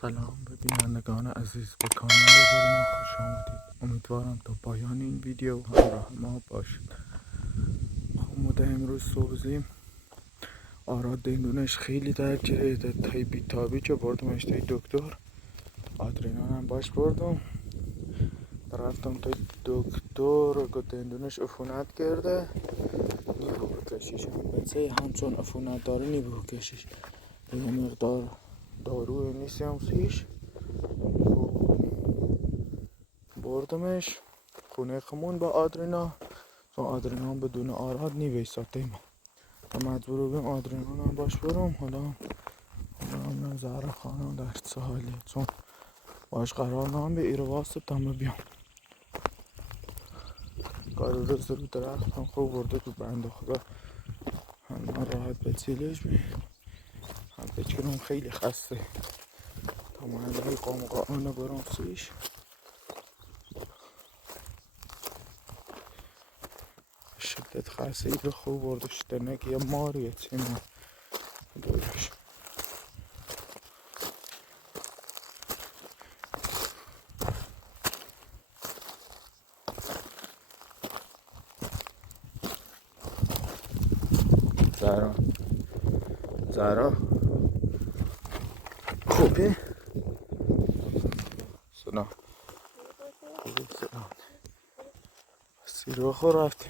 سلام به بینندگان عزیز، به کانال ظلما خوش آمدید. امیدوارم تا پایان این ویدیو همراه ما باشید. خب امروز صبحیم آراد دندونش خیلی درگیره تای بیتابی که بردمش تای دکتر آدرینان هم باش بردم رفتم تای دکتر که دندونش عفونت کرده نیبو بکشیش بچه همچون عفونت داره نیبو بکشیش یه مقدار دارو نیسیامسیش بردمش خونه خمون با آدرینا چون آدرینان بدون آراد نیویساته ما و مجبور بیم آدرینان هم باش برم. حالا هم زهرا خانم در چه حالیه چون باش قرار نام به ایرو واسه تامه بیام کار روز رو درخت هم خوب برده تو بنده خدا هم راحت به چیلش بی هم بچکنم خیلی خسته تا محلی قامقا آنه برام سویش شدت خاصه ای رو خوب بردش دنک یه ماریه چه ما دورش زهرا خوبه؟ سلام خوبه سلام سیرو خور رفتی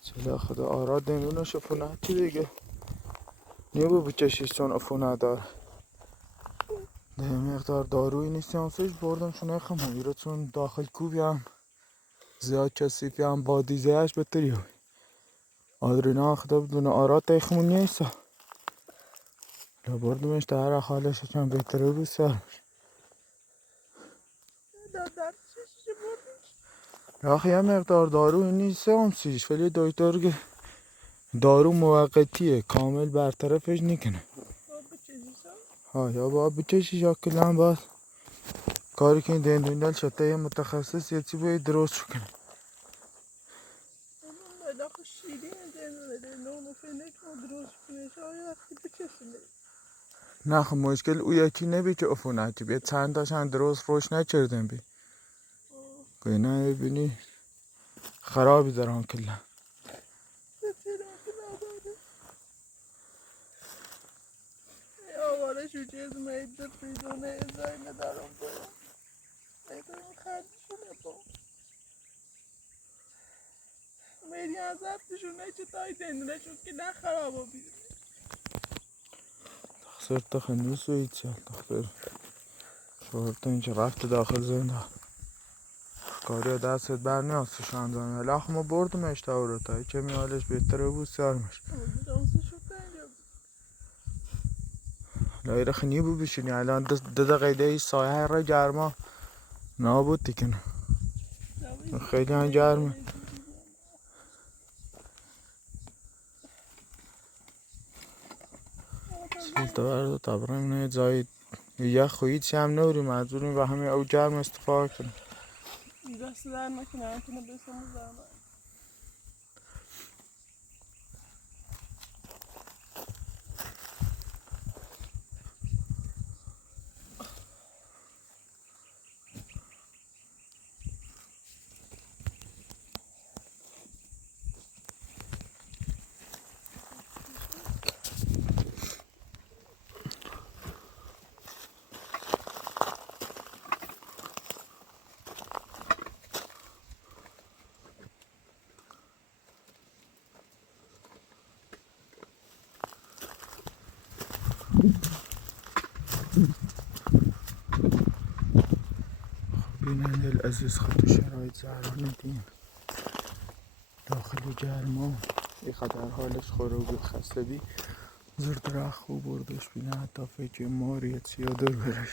چلا خدا آراد دندونش عفونت چی دیگه نیبو بچشیش چون عفونت دار ده مقدار داروی نیستیانسش بردم شونه خمون ایرو چون داخل کوبی هم زیاد کسیفی هم با دیزهش بهتری های آدرینا خدا بدون آراد تایخمون نیستا بردمش در هر حالش چون بهتره رو سر آخه یه مقدار دارو نیست همسیش ولی دکتر که دارو موقتیه کامل برطرفش نکنه ها یا باید بچشیش یا کلان باید کاری که این دندوندل شده یه متخصص یه چی باید درست کنه نه خب مشکل او یکی نبی که عفونتی بید چند تاشن درست روش نکردن بی که اینا بینی خرابی دارن کلا آواره شوچه از مهده فریدونه ازای ندارم باید نکنم خردشونه با میری از هفتشونه چه تای دندونشون که نه خرابا بیده تخصیر تخنیس و ایچه تخصیر شورتا اینچه رفت داخل زنده کاری دستت بر نیاست شاندانه الاخ ما بردم اشتاو تایی که میالش بهتره بود سرمش لایره خنی بو بشینی الان ده قیده ای سایه را گرما نابود دیکنه خیلی هم گرمه سیلتا برده تبرم نه جایی یه خویید چه هم نوری مجبوریم و همه او گرم استفاده کنیم دست در نکنه همتونه بسامو زرمه بیننده العزیز خود شرایط زهرانه دیم داخل گرما یه خطر حالش خروبی خسته بی زرد رخ خوب بردش بینه حتی فکر ماریت یا دور برش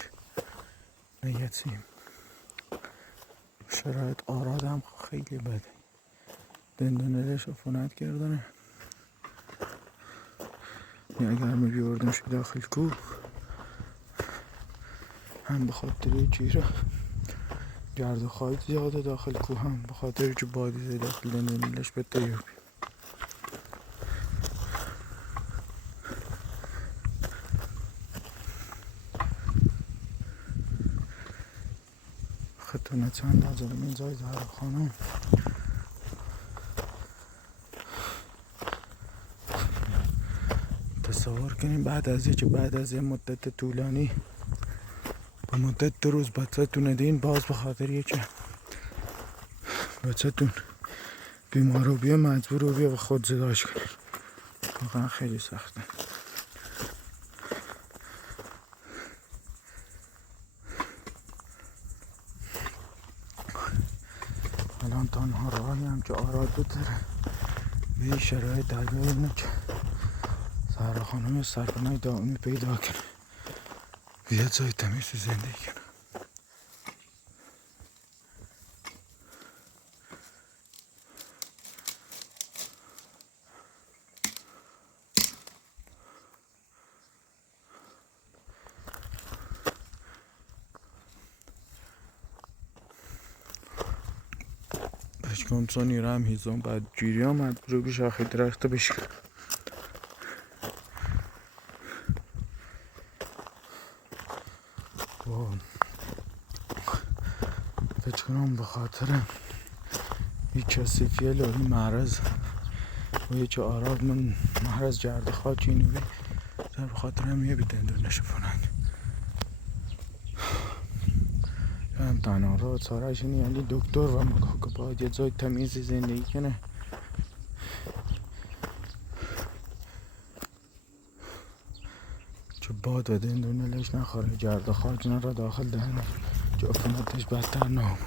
نیتیم شرایط آرادم خیلی بده دندونلش عفونت کردنه یا اگر می بیاردمش داخل کو هم به خاطر جیره گرد و خواهید زیاده داخل کو هم به خاطر که بادی داخل دندونلش به تیوبی دونه چند از این جای زهرا خانم. تصور کنیم بعد از یه مدت طولانی، با مدت 2 روز بچه‌تون ندین، باز به خاطر یکی بچه‌تون بیمار و بیا مجبور و بیا به خود زداش کنین. واقعا خیلی سخته. الان تنها راهی هم که آراد بتره به این شرایط در بیاره اینه که زهرا خانم یه سرپناه دائمی پیدا کنه، بیاد جای تمیز زندگی کنه. بشکم رم هیزم بعد جیری آمد رو به شاخه درخت بشکن. بچکنم به خاطر یک کسیفیه لاری معرض و یه چه آراد من معرض جرد خاکی اینوی در به خاطر هم یه بیتن دونش پرنگ هم تنها را سارش اینی یعنی دکتر و مگاه که باید یه جای تمیزی زندگی کنه. چه باد و دندونه لش نخوره، جرد خاک نره داخل دهنه، چه افناتش بدتر نه.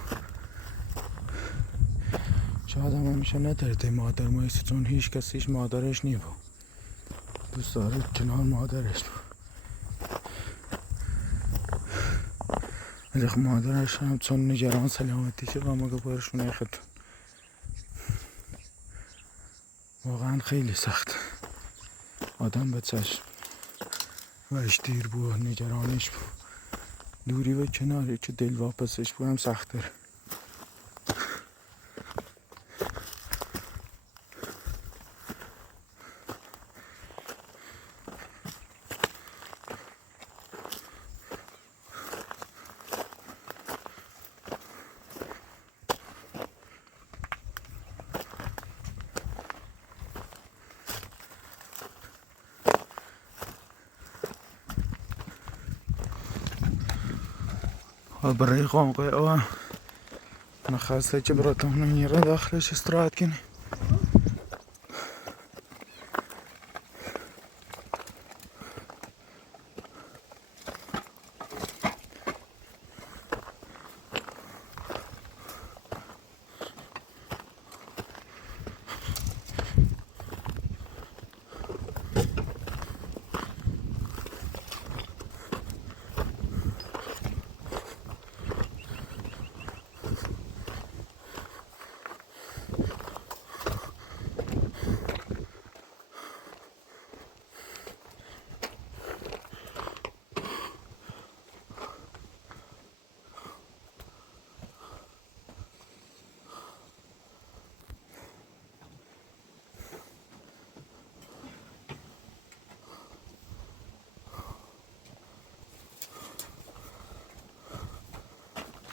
شاید هم همیشه نترده مادر مایست، چون هیچ کسیش مادرش نی بود، دوست داره کنار مادرش بود. ولی مادرش هم چون نگران سلامتیشه و مگه بارشون خود واقعا خیلی سخت. آدم به چشم وش دیر بود، نگرانش بود، دوری به کناری که دل واپسش بود هم سخت‌تر. برای قانقه او نخواسته که براتون نمیره داخلش استراحت کنی.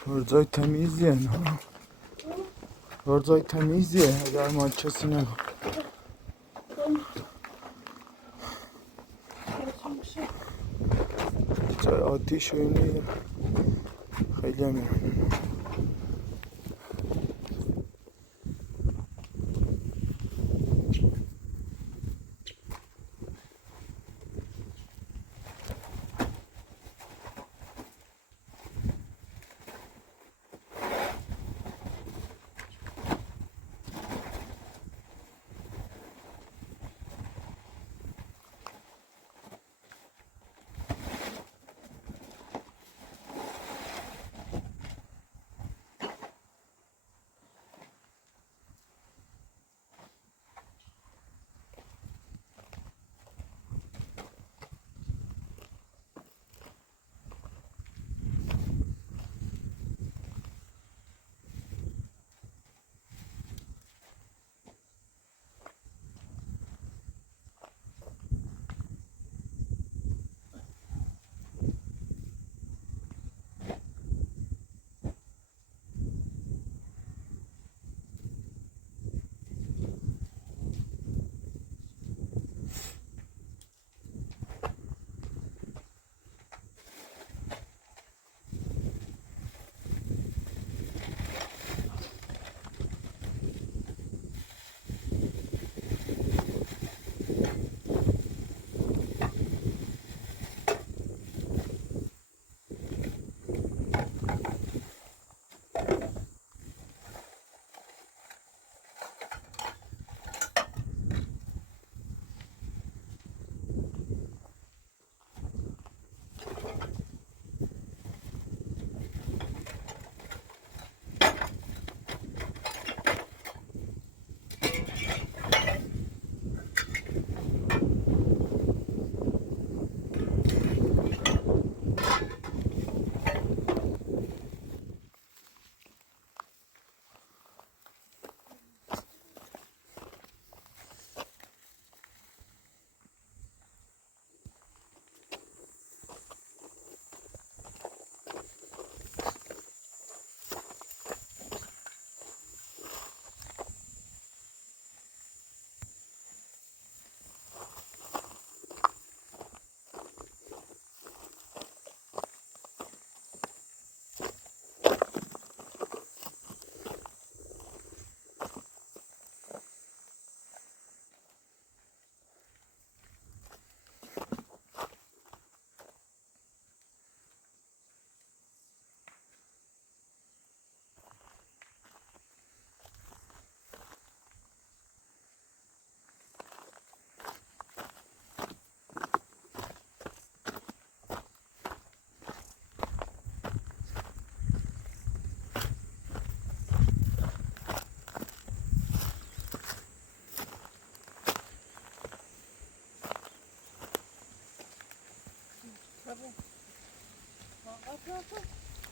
ورزای تمیزیه نه، ورزای تمیزیه اگر ما کسی نگو جای آتیش و اینه خیلی هم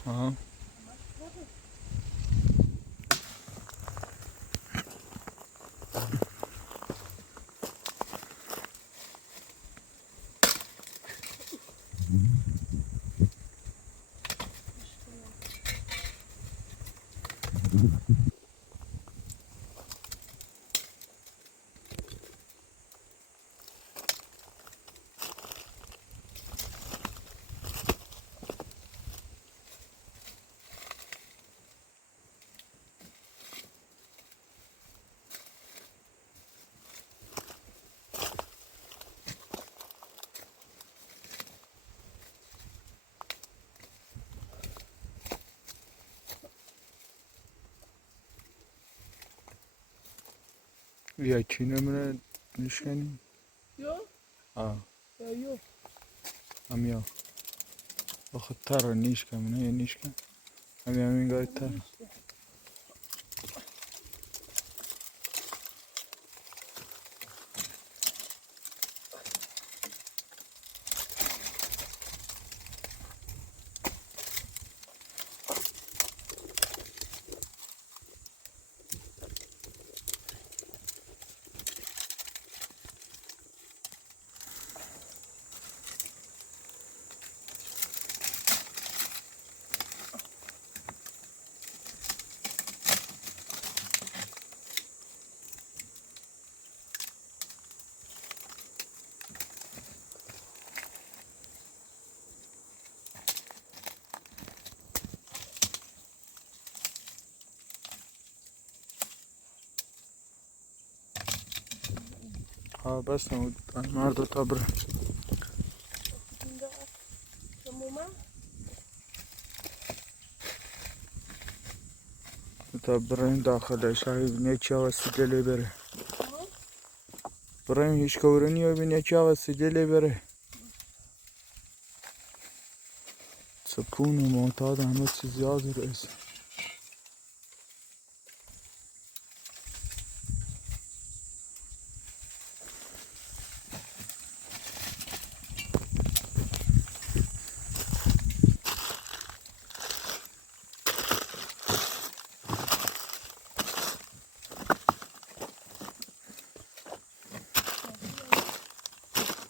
آها. یکی نمونه نشکنی؟ یا یا همیا بخد تر نیشکم نه یا نیشکم همین گاهی تر ها بس نمود مرد تا بره تا بریم داخل شهر ببینی چی آوازی دلی بره بریم هیچ کورنی ببینی چی آوازی دلی بره سکون و معتاد همه چیز یاد رئیس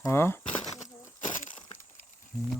ها؟ نه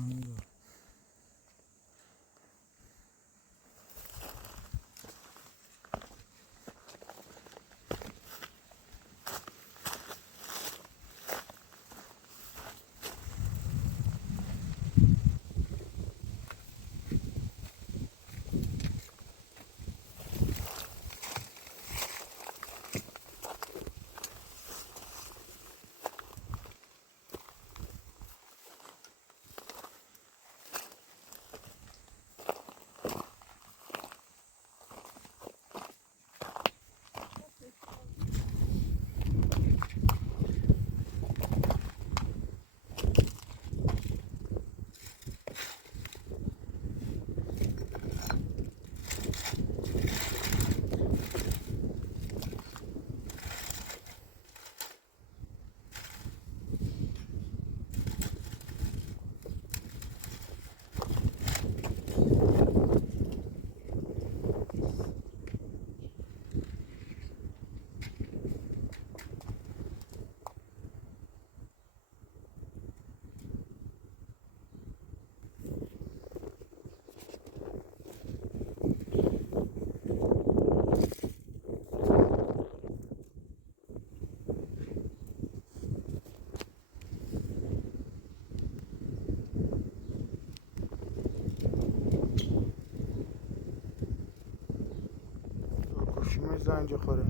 گوشیمه زنگ خوره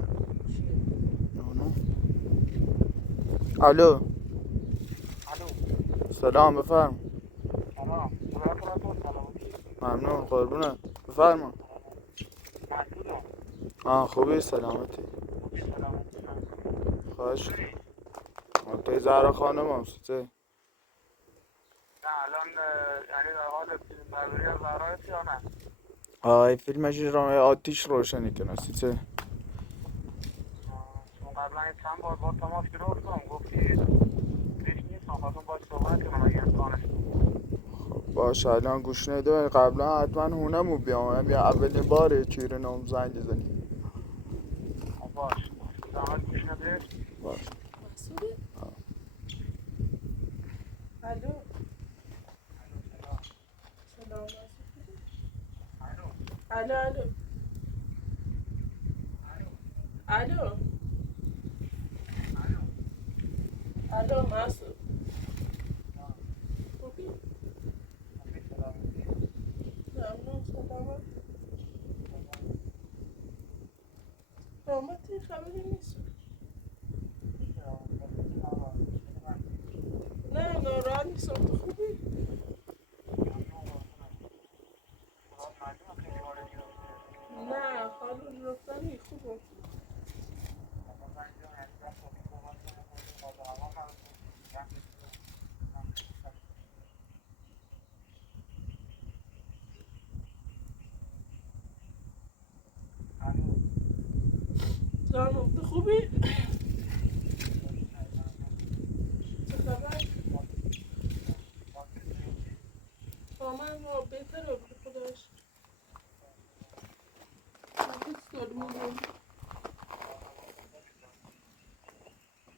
نه الو سلام بفرم ممنون قربونت بفرما خوبی سلامتی خواهش تو زهرا خانم هم سته نه الان یعنی در حال فیلم برداری از زهرا هستی یا نه؟ فیلمش رو آتیش روشنی کنه سته چون قبلا چند بار با تماس گرفتم گفتی پیش نیستم خواستم باش صحبت کنم اگه امکانش باشه الان گوش نده قبلا حتما هونمو بیام بیا اولین باره چیره نام زنگ بزنی باش زحمت گوش نده. باش مسئوله؟ الو سلام مسئوله؟ الو الو الو الو مسعود خوبی؟ ممنون سلامت سلامتی خبری نیست نه ناراحت نیستم تو خوبی؟ نه حال رفتنی خوبه جانم تو خوبی؟ چه خبر؟ با من بهتره به خداش دوست دارم میگم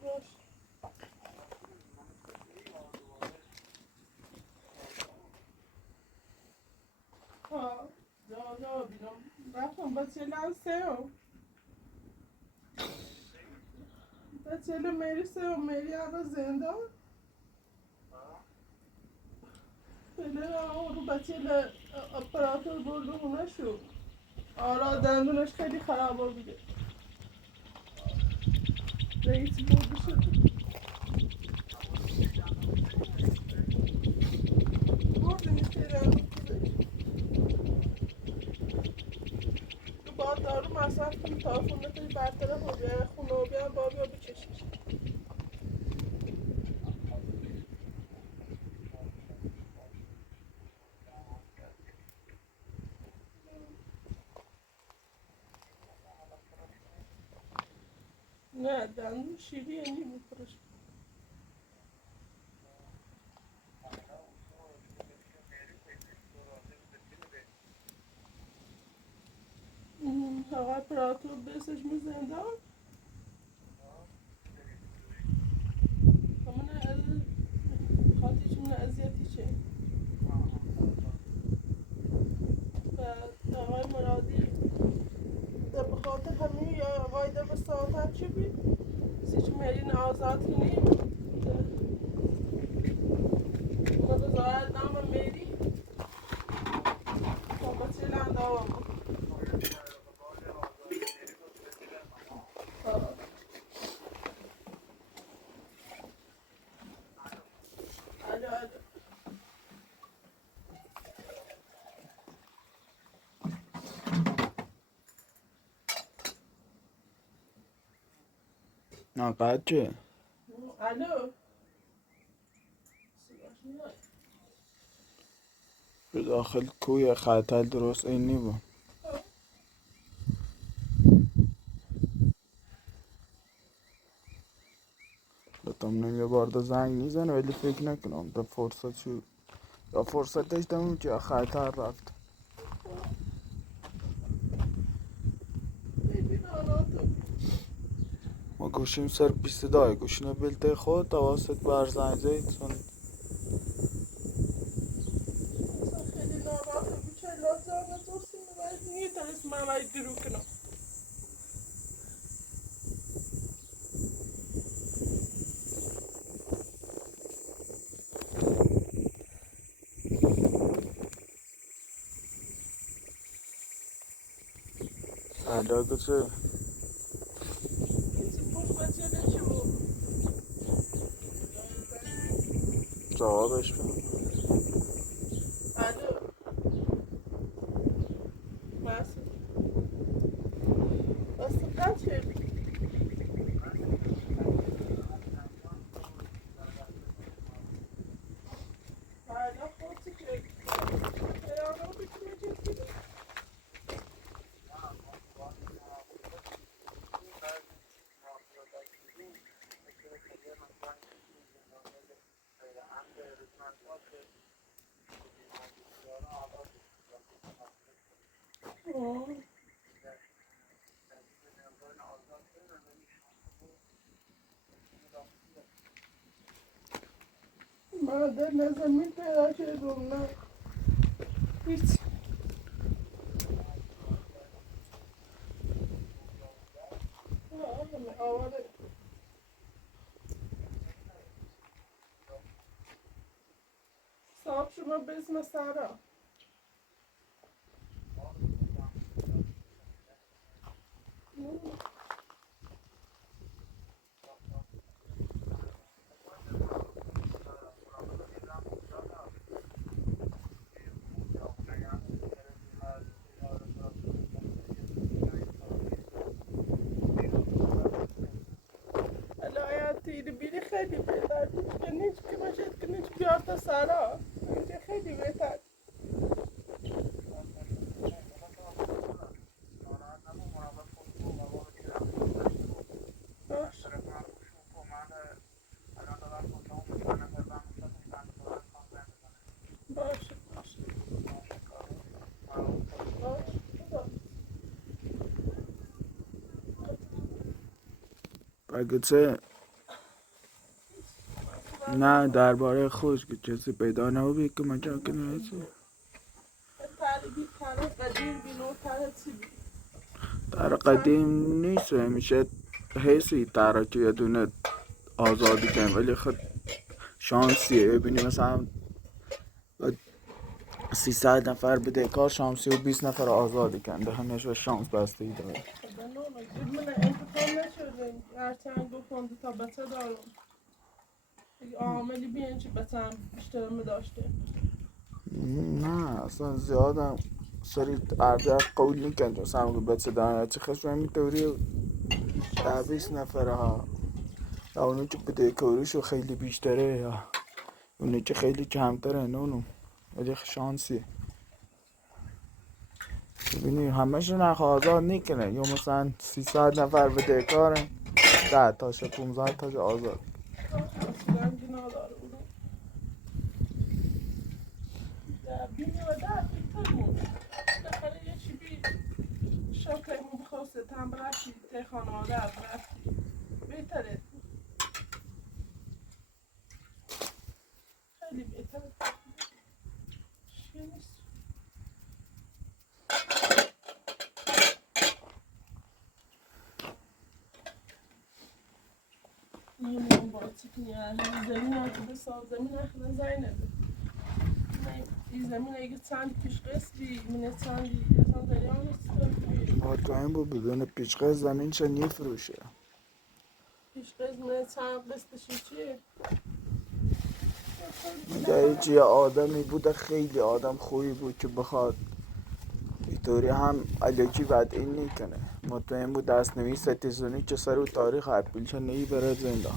باش ها جا بیرم رفتم با چه هم بچه‌له مری همه زندان پدر رو بچه‌له اپراتور برده خونه شو آره دندونش خیلی خراب بوده رئیس برده شد برده میشه دندون خودش تو با دارو مصرف کنی تا خونتش برطرف رو بیاره خونه رو بیاره با بیا بچشیش نه دندون شیری یعنی میخورش فقط اپراتور بسش می زندان همون از خاطرشون اذیتی چه و آقای مرادی ده بخاطر همین یا آقای ده به ساعت چی بید سیچ مرین آزاد کنی متظاهر نام مری تا بچه لند آوام الو الو نه قد چه الو به داخل کوی خطل درست اینی با بتم یه بار زنگ میزنه ولی فکر نکنم به فرصت شو یا فرصتش دمون که خطر رفت ببین آناتو ما گوشیم سر 22 گوشینه بلته خود تواسط بر زنگ زید سن اصلا خیلی ناراحته بیچاره لازم دوستی میبرد نیتونست مامای درو کنم علاقه چه کسی پشت بچه چی بود جوابش بدم الو مسعود اصلا چه حالا خودتی که پیانو بکنه چیزی آه. من در نزمین پیدا کردم نه هیچ آواره صاحب شما به اسم سارا الآياتي بيلي خدي بيتات كنيش كمشيت كنيش بيارتا سارا انت خدي بيتات باش باش باش اگه نه درباره خودش که کسی پیدا نبود که من جا کنه هستی طالبی طالب قدیم بینو طالب چی بی در قدیم نیست میشه حسی ترا که یه دونه آزادی کنیم ولی خود شانسیه ببینی مثلا 300 نفر بده کار شانسی و 20 نفر آزادی کنده همش به شانس بستگی داره من انتخاب نشدیم هرچند گفتم دو تا بچه دارم دیگه عاملی بیان چی بچه هم بیشتر داشته نه اصلا زیادم سری عربیت قول نکن چون سمگو بچه دارن چه خشم میتوری 10-20 نفره ها یا اونو که بده کاریشو خیلی بیشتره یا اونو که خیلی کمتره نونو ولی شانسیه ببینی همه شو نخ آزاد نکنه یا مثلا 300 نفر بده کاره 10 تاشه 15 تاشه آزاد اصلا نداره اونو بینی و در بیتر مون داخل یه چی بی شاکه مون بخواسته تن برشی ته خانواده برشی بهتره خیلی بهتره چیه نیست میمون با چکنی زمین هاتو بساز زمین اخلا زینبه این زمین اگه چند پیش قسبی منه چندی اصلا دریان است مطمئن بود بدون پیشقه زمین چه نیفروشه پیش قسب منه چند قسطشی چیه میگه هیچ یه آدمی بوده خیلی آدم خوبی بود که بخواد اینطوری هم علیکی وعد این نیکنه مطمئن بود دست نویس ستیزونی که سر و تاریخ حرپیلچه نهی بره زنده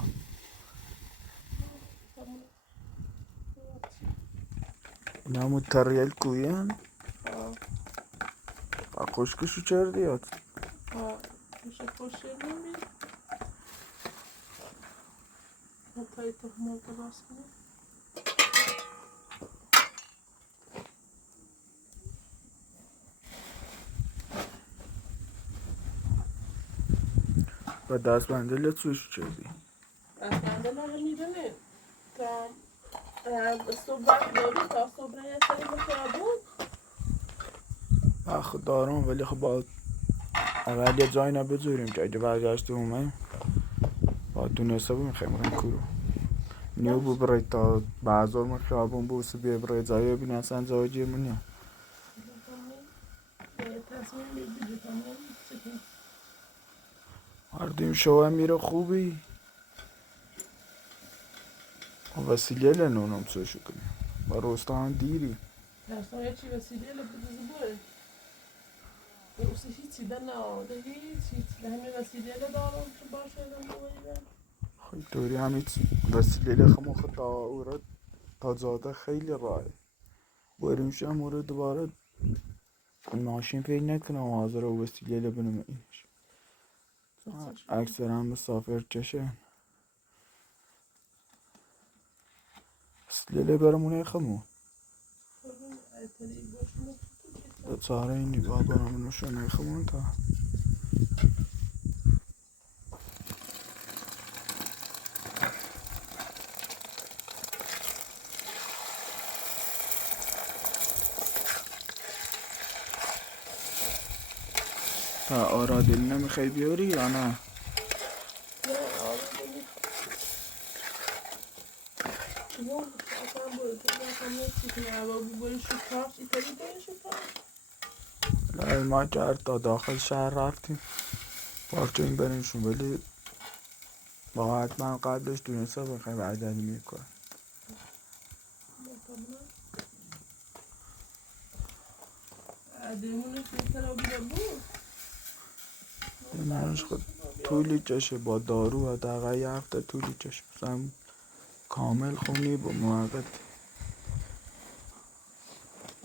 این همون تریل کوین خوشکشو چردی یاد میشه خوشه نمی مطایی تخمه که باز کنه و دست بندل توش چردی دست بندل هم میدونه تا صبح وقت داری تا صبح یه سری بخیابون وقت دارم ولی خب باید اول یه جایی نبذاریم که اگه برگشتیم اومیم باید دونسته بیم خیلی کرو نیو بو برای تا بازار ما خیابون بوسه بیا برای جایی ببینی اصلا جایی جیمونی تصمیم بگیری تمام چکه هردیم شوه میره خوبی وسیله لنونم چوشو کنیم و روستا هم دیری درسtan یه چی وسیله لبدوزی بره درسته هیچی ده نه هیچ ده همه وسیله دارم که باشه دارم خیلی طوری همیت وسیله لخمو خود تا جاده خیلی راهه بریم شم مورد دوباره ماشین فکر نکنم حاضر و وسیله لبنم اینش اکثر هم مسافر چشه وسیله برمونه خمو بهتری باشونه چاره اینی بابا همونو شونه خمون تا آرادل نمیخوای بیاری یا نه؟ نه آره نمیخوام اصلا باید نکنم چیزی نبا بباری شکاف ایتالی داری شکاف؟ نه ما کرد تا داخل شهر رفتیم پارچه این برینشون ولی با حتما قبلش دونسته بخوایم عددی میکنه دیمونش بهتر بیره بود منش خود طولی چشه با دارو و دقیقه یه هفته طولی چشه مثلا کامل خونی با موقت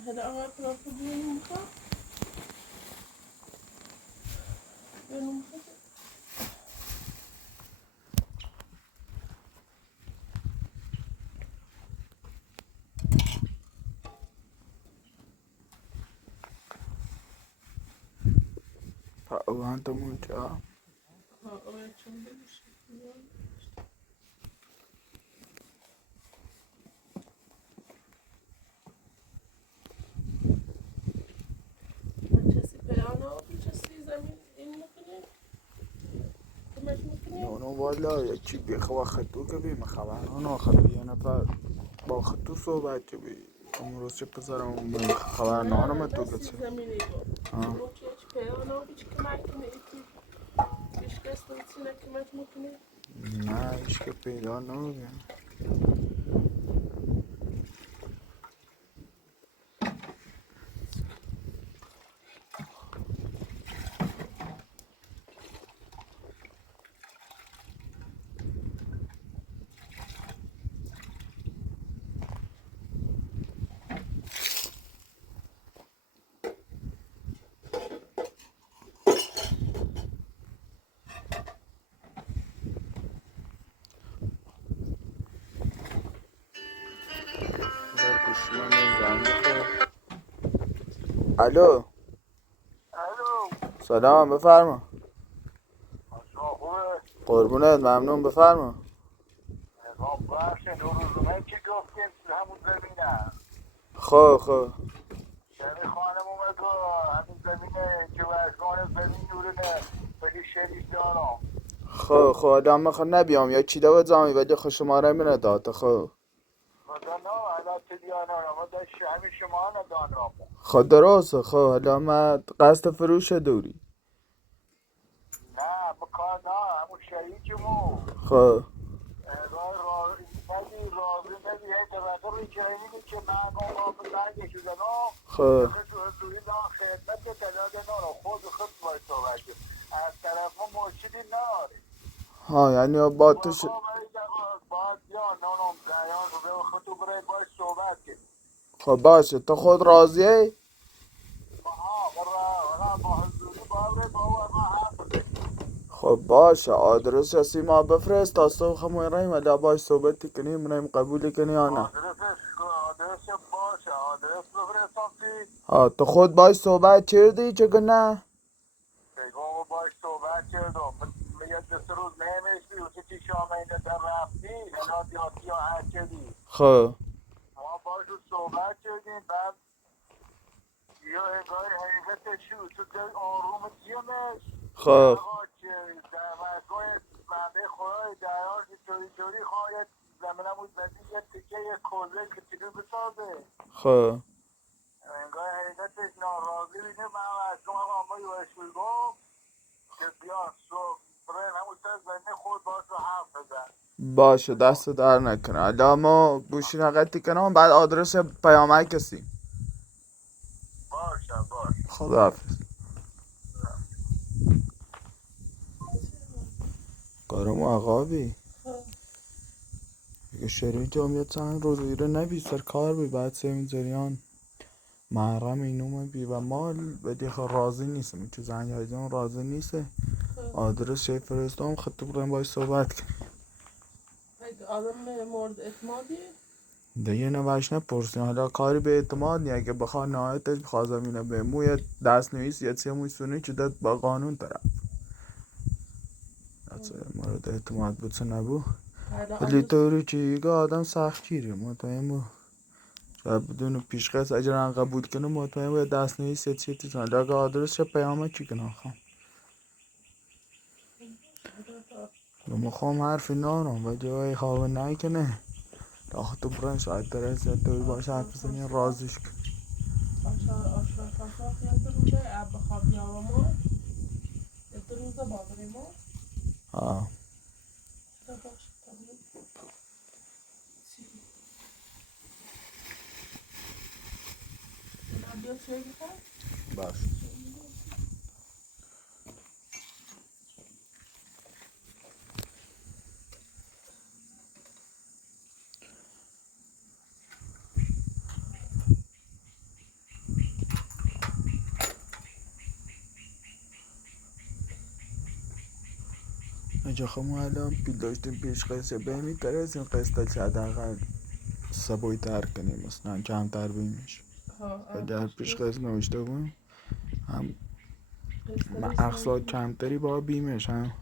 هذا أول طرف بينهم صح؟ بينهم صح؟ او انت مونجا ها أول شو بديش چسی پیانو چسی زمین این میکنه کمک میکنه نونو والا یکی بیخوا خطو که بیم خبران خطو یه نفر با خطو صحبت بی اون روز چه پسرم خبر نانم تو دستی کسی زمینی بود اون چه پیانو بیش کمک کنه ایتی بیش کس نمیتونه کمک میکنه نه ایش که پیدا نمیگم الو الو سلام بفرما شما خوبه؟ قربونت ممنون بفرما نظام بخش دو روزونه که گفتیم همون زمینه خب شمی خانم اومد و همین زمینه که ورزان زمین نورونه ولی شریف دارم خب آدم میخواد نبیام یا چی دو زامی ولی خود شماره منه داد خب خدا نه حالت دیانا ما داشت همین شما ندانم خب درسته خب حالا من قصد فروش دوری نه بکار نه همون شریکمو خب ندی راضی ندی هی طبقه روی جایینی که من آقا بزنگ شده نه خب تو حضوری نه خدمت تلاده نه خود باید صحبت از طرف ما مرشدی نه ها یعنی با تو باید یا نانم زیان رو به خودتو برای باید صحبت کنی خب باشه تو خود راضیه؟ با حضوری باید با ما حرف بزنی خب باشه آدرس رسی ما بفرست تا صبح خموی راییم ولی باش صحبتی کنیم منیم قبولی کنی یا نه آدرس باشه آدرس بفرستم تی ها تو خود باش صحبت کردی چه نه؟ پیگاه باش صحبت کردم یه دست روز نمیشتی و چی شامه اینه در رفتی اینا دیاتی ها هر کردی خب ما باش رو صحبت کردیم بعد یا انگاه حقیقتش تو در آروم جیمش خب آقا که در ورگاه بنده خدای درار که جوری خواهد زمینم بود بدید یه تکه یه کوزه که تیلو بسازه خب انگاه حقیقتش ناراضی بیده من از شما آقا یوشوی گفت که بیا صبح برای همون سر زمین خود باش رو حرف بزن باشه دست در نکنه حالا ما گوشی نقدی کنم بعد آدرس پیامک کسی باشه خداحافظ کارم آقا بی اگه شروع جامعه چند روز ایره نبی سر کار بی بعد سه جریان محرم اینومه بی و مال بدی خود راضی نیستم این چیز زنگ هایدون راضی نیسته آدرس شای فرستم خط تو برم باید صحبت کنم آدم مورد اعتمادی دیگه نوش نپرسین حالا کاری به اعتماد نیه که بخواه نهایتش بخواه زمینه به موی دست نویس یا چیه موی سونی که داد با قانون طرف مورد اعتماد بود چه نبو ولی طوری چیگه آدم سختگیری مطمئن بود شاید بدون پیشخص اگر هم قبول کنه مطمئن بود دست نویس یا چیه تیزن لگه آدرس شد پیامه چی کنه خواهم میخوام حرفی نارم و جای خواه نای کنه آخه تو برن شاید درست یا توی باشه حرف بزنی رازش کن آشنا خیلی روزه اب بخواب یارما دو روزه بابری ما آه بیا چه بخواه باش اینجا خمو الان پیل داشتیم پیش قصه بهمی ترسیم قصه چه حداقل سبایی تر کنیم مثلا کمتر بیمیش اگر پیش قصه نوشته بودیم هم اقصاد کمتری با بیمش هم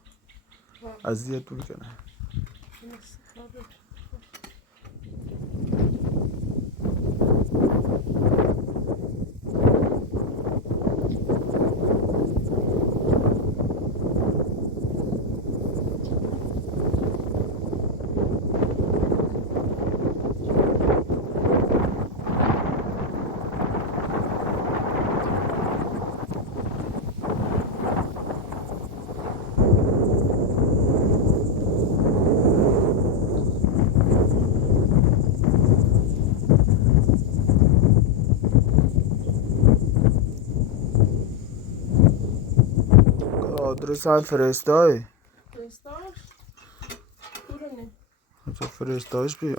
اذیت دور کنه آدرس هم فرستای فرستاش کورونه تو فرستاش بی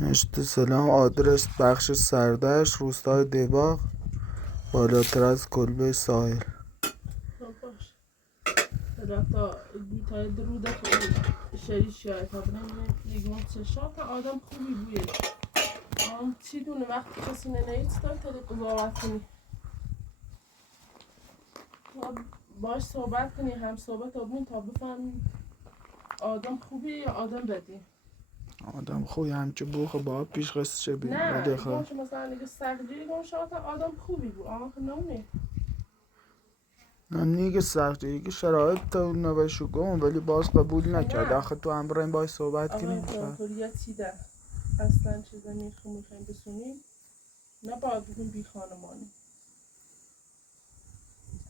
نشته سلام آدرس بخش سردشت روستای دباغ بالاتر از کلبه ساحل باش رفتا گوتای دروده شریش شاید تا بنیم دیگه چشات آدم خوبی بویه چی دونه وقتی کسی ننهید داری تا دی قضاوت کنی باش صحبت کنی هم صحبت آبون تا بفهمی آدم خوبی یا آدم بدی آدم خوی همچه بوخ با پیش قصه چه بیم نه باشه مثلا دیگه سختگیری گم شاید آدم خوبی بود نمونه نه نیگه سختی که شرایط تو نوشو گم ولی باز قبول نکرد آخه تو هم برایم باید صحبت کنیم طوریت چیده اصلا چیزا میخوایم بسونیم نباید بگیم بی خانمانی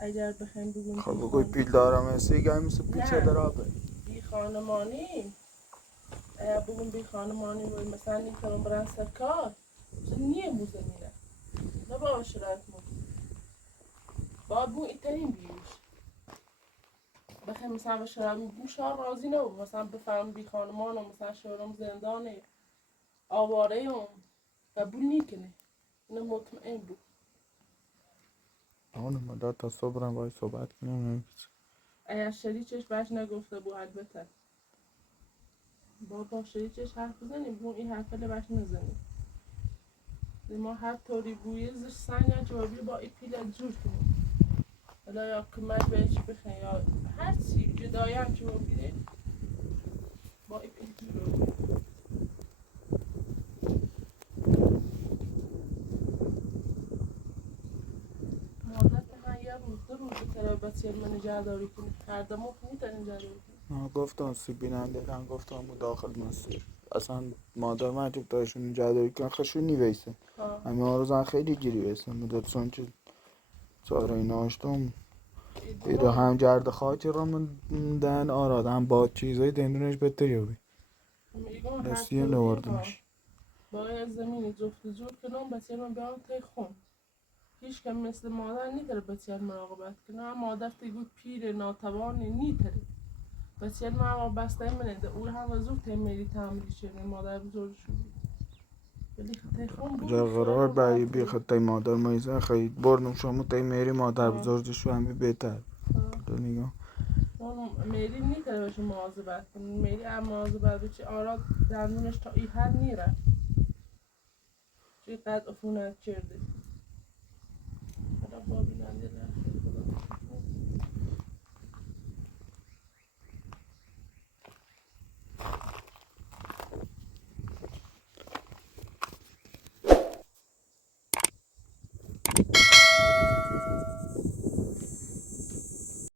اگر بخوایم بگیم خب بگوی پیل دارم ایسی گاهی مثل پیچه درابه بی خانمانی اگر بگیم بی خانمانی و مثلا نیکنم برن سرکار نیه موزه میره نباید شرایط موزه باید بگیم ایترین بیوش بخوایم مثلا به شرایط میگیم شهر راضی نبود مثلا بفهم بی خانمان و مثلا شهرم زندانه آواره هم قبول نیکنه اینه مطمئن بود آنه مدد تا صبرم باید صحبت کنیم اگر شریچش بهش نگفته بود البته با شریچش حرف بزنیم بگم این حرفه بهش نزنیم ما هر طوری بویه زش سنگ جوابی با این پیل جور کنیم حالا یا کمک بهش بخن یا هر چی جدایی هم که بگیره با این پیل جور کنیم مادت من یه روز دو روز که بچه من نگهداری کنیم هر دمو میتونی نگهداری کنیم گفتم سی بیننده هم گفتم داخل مسیر اصلا مادر من تو داشون نگهداری کن خشون نیویسه همه آرزان خیلی گیری ویسه مدت سون که چاره اینا اشتم ایره هم گرد خاکی رو مندن آراد هم با چیزای دندونش بهتری ہوی دستی نواردمش باید زمین جفت جور کنم بچه من بیان تای خون هیچ کم مثل مادر نیتره بچه مراقبت کنه مادر تیگو پیر ناتوانی نیتره بچه من بسته منه اون هم وزور تیمیری تعمیلی شده مادر بزرگ شده ولی تای خون بود جا قرار بایی بی خطای مادر مایزه خیلی بردم شما تیمیری مادر بزرگ شو همی بهتر تو نگاه میری نیتره بشه مواظبت کن. میری هم مواظبت بچه آراد دندونش تا این حد نیره چه قد عفونت کرده خدا بابیننده نشه خدا